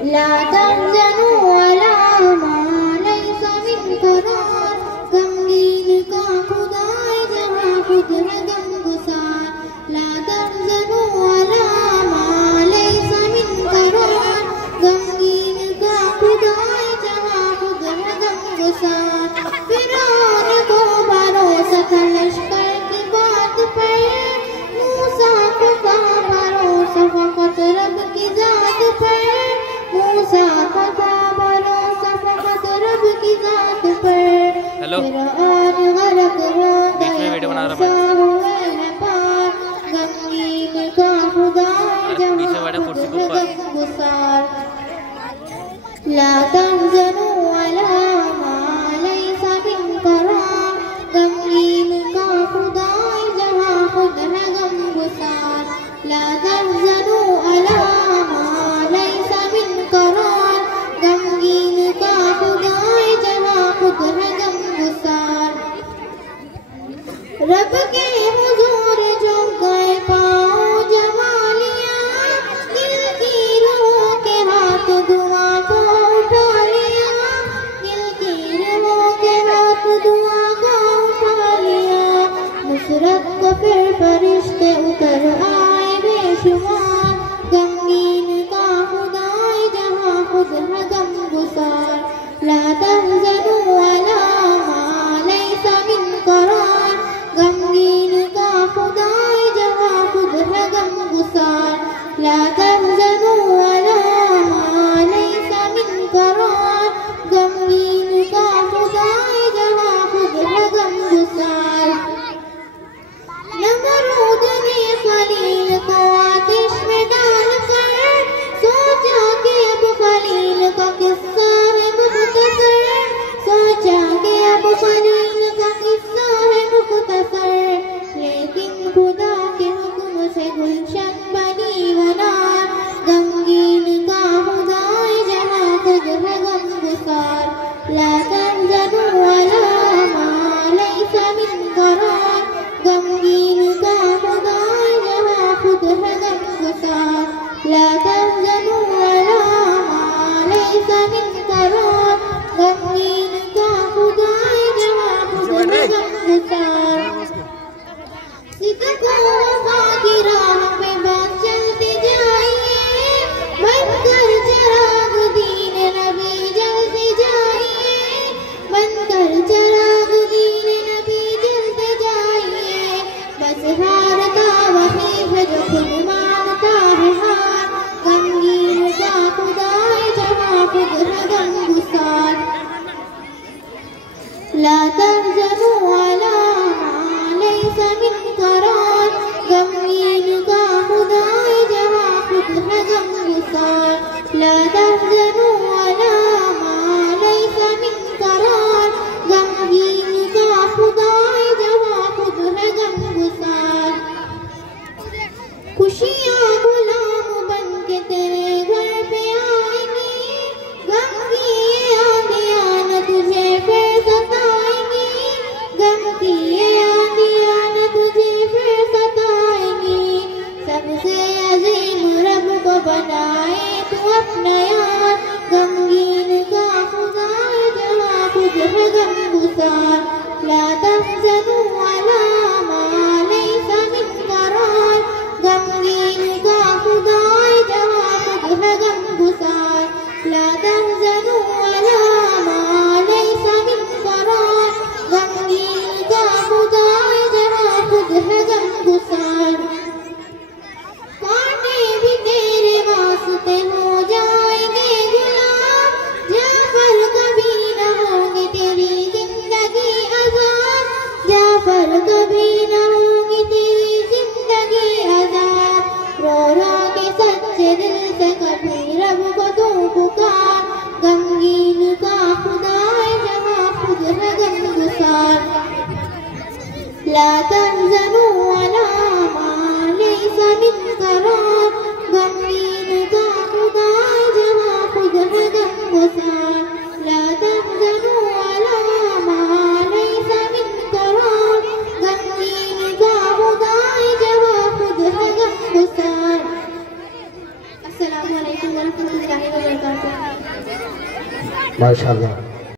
ला तहज़नू अला मा लैसा मिन करार, गमगीन का खुदाए जहाँ खुद है गमगुसार। ला तहज़नू अला मा लैसा मिन करार, गमगीन का खुदाए जहाँ खुद है गमगुसार। फिरौन को भरोसा था लश्कर की बात पर, मूसा को था भरोसा फकत रब की जात पर। मूसा को था भरोसा फकत रब की जात पर। फिरौन गरक हो गया मूसा हुए न पार, गमगीन का खुदाए जहाँ खुद है गमगुसार। ला तहज़नू अला मा लैसा मिन करार, गमगीन का खुदाए जहाँ खुद है गमगुसार। ला तहज़नू अला मा लैसा मिन करार, गमगीन का खुदाए जहाँ खुद है गमगुसार। रब के हुजूर झुक गए पाँव जमालिया, दिल की रूह के हाथ दुआ को उठा लिया। दिल की रूह के हाथ दुआ को उठा लिया। नुसरत को फिर फरिश्ते उतर आए बेशुमार, गमगीन का खुदाए जहाँ खुद है गमगुसार। ला तहज़नू अला मा लैसा मिन करार, गमगीन का खुदाए जहाँ खुद है गमगुसार। ला तहज़नू अला मा लैसा मिन करार, गमगीन का खुदाए जहाँ खुद है गमगुसार। नमरूद ने खलील को आतिश में डालकर, सोचा कि अब खलील का किस्सा है मुख्तसर। सोचा कि अब खलील का किस्सा है मुख्तसर, लेकिन खुदा के हुक्म से गुलशन बनी वनार, गमगीन का खुदाए जहाँ खुद है गमगुसार। ला तहज़नू अला मा लैसा मिन करार, गमगीन का खुदाए जहाँ खुद है गमगुसार। ला तहज़नू अला मा लैसा मिन करार, गमगीन का खुदाए जहाँ खुद है गमगुसार। सिद्क़ व वफ़ा की राह पे बस चलते जाइए, बनकर चिराग दीन नबी जलते जाइए। बनकर चिराग दीन नबी जलते जाइए। बस हारता वही है जो खुद मांगता है हार, गमगीन का खुदाए जहाँ खुद है गमगुसार। ला तहज़नू अला मा लैसा मिन करार, गमगीन का खुदाए जहाँ खुद है गमगुसार। ला तहज़नू अला मा लैसा मिन करार, गमगीन का खुदाए जहाँ खुद है गमगुसार। खुशियाँ गुलाम बन के तेरे घर पे आएंगी, गम की ये आंधियाँ न तुझे फिर सताएंगी। गम की ये आंधियाँ न तुझे फिर सताएंगी। सबसे अजीम रब को बनाए तू अपना यार, गमगीन का खुदाए जहाँ खुद है गमगुसार। ला तहज़नू अला मा लैसा मिन करार, गमगीन का खुदाए जहाँ खुद है गमगुसार। ला तहज़नू अला मा लैसा मिन करार, गमगीन का खुदाए जहाँ खुद है गमगुसार। कांटे भी तेरे वास्ते हो जाएंगे गुलाम, जाफर कभी न होगी तेरी जिंदगी आजाद। जाफर कभी न होगी तेरी जिंदगी आजाद। रो रो के सच्चे दिल से कभी रब को तू पुकार, गमगीन की इलाही में करते हैं। माशाल्लाह।